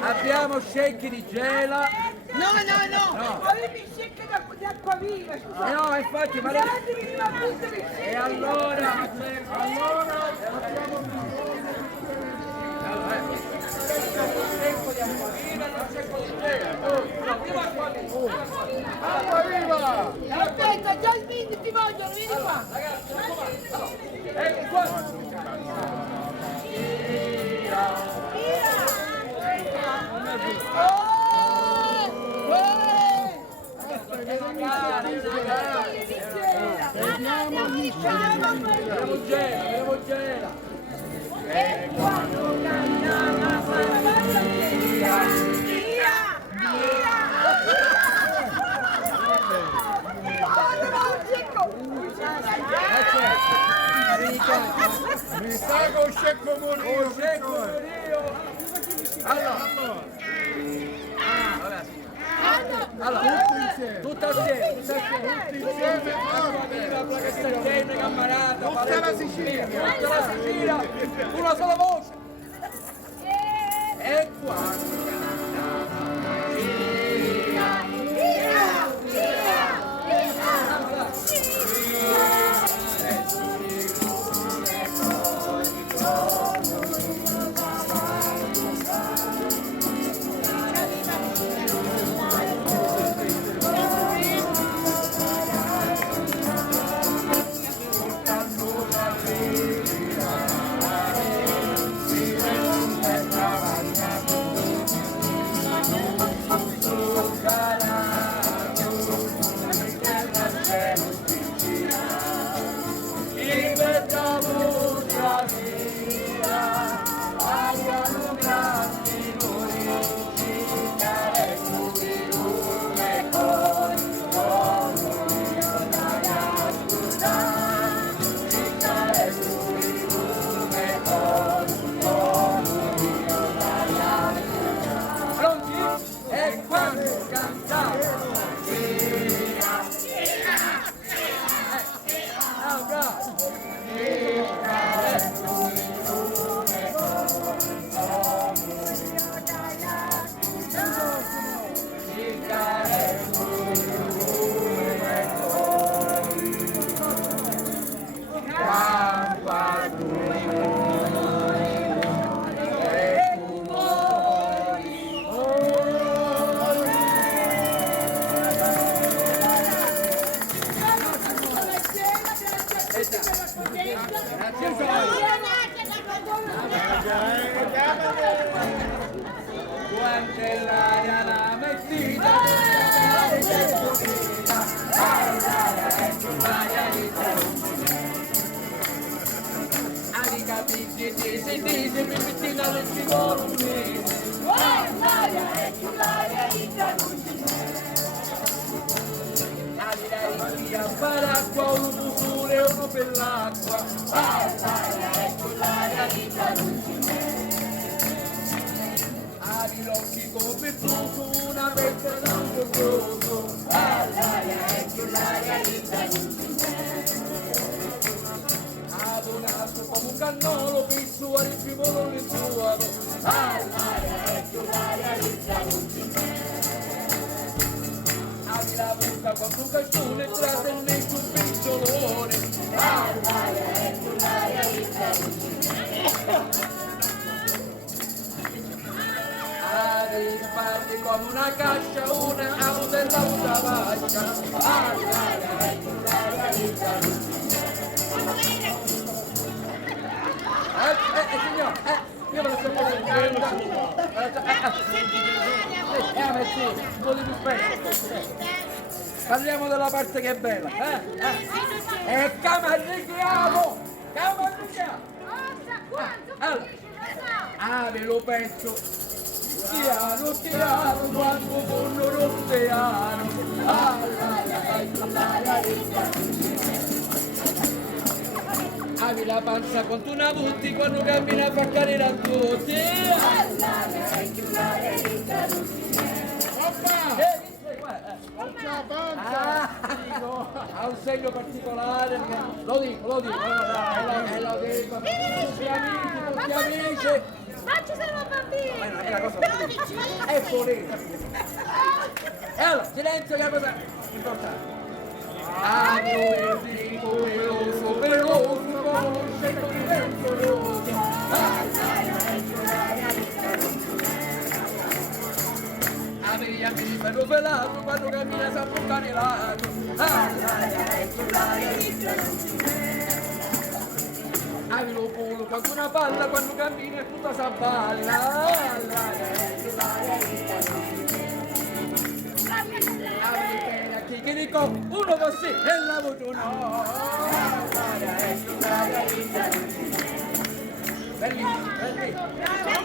Abbiamo scecchi di gela. No. Avevi scecchi d'acqua viva. No, infatti, ma e allora abbiamo secco di acqua viva e non secco di gela. Acqua viva! Aspetta, già smetti, ti vogliono, vieni qua. Ragazzi, ecco qua. Abbiamo gela. E quando cantava la mi sa che scecco Murillo. Allora, tutti assieme, questa gente camarata, tutta la Sicilia, una sola voce. E qua. Quantell'aria la mettita, ali capisci, si dice, mi mettina non ci vuole un mese. L'aria è più l'aria di Ali la rischia per acqua, uno futuro e uno per l'acqua. l'aria è più l'aria di Ali l'occhi come tu, una vecchia da un corroso. l'aria è più l'aria di Adonato come un cannolo, visto al primo il suo. l'aria è più l'aria di Ali la buca quando un caccione tratta il necco un picciolone. l'aria è più l'aria di Ali parti come una cascia, una amo della una vascia. l'aria è più l'aria di Sì, un po' di rispetto. Parliamo della parte che è bella, E camarrichiamo! Allora, ve lo penso. Piano, quando funno l'oceano. Avi la pancia quanto una butti quando cammina fa carriera a tutti. Ha un segno particolare, lo dico, tutti amici. Ma ci sono bambini! È una cosa è polemica. E allora, silenzio che è una cosa importante. A noi pericoloso, conosce il pericoloso. Amici, amici, bello pelato, quando cammina sa buttare lato. Avi lo polo, quando una palla, quando cammina e tutta sa balla. Che dico, uno così e la voce no. Bellissimo.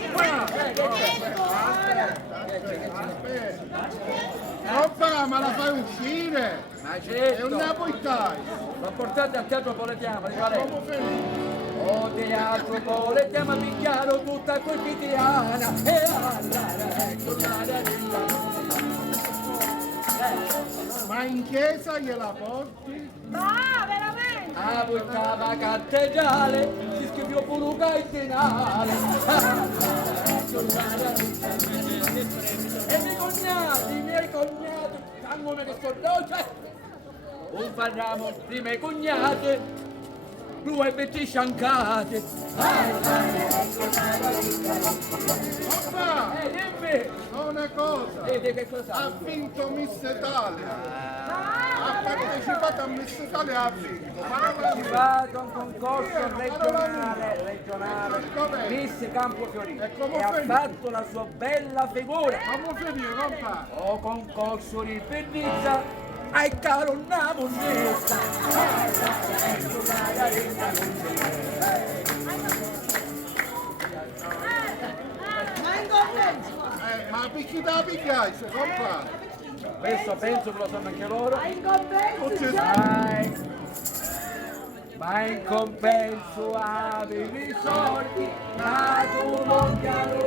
Oppa, ma la fai uscire? Ma E certo, non la puoi dare? l'ho portato al teatro Poletiamo di Palermo. Come felice? Oh teatro Poletiamo picchiaro tutta quotidiana. E Ma in chiesa gliela porti? Ma veramente? a buttava cattedrale, si scrivió pure un cardinale. E i miei cognati, sangue che sono dolce, un parliamo di miei cognati, due betti sciancate. Oppa, Dimmi, so una cosa. che cosa? Ha vinto Miss Italia. Ha partecipato a Miss Italia e ha vinto. Ma non la vinto. Vado a un concorso regionale, Dov'è? Miss Campofiorino E come e ha fai? fatto la sua bella figura. Come finire, compa? O concorso di pernizza, ai caro una bonnetta. Ma picchi da picchiai, compa? Questo penso che lo sanno anche loro. Ma in compenso avevi i soldi, ma tu non ti hanno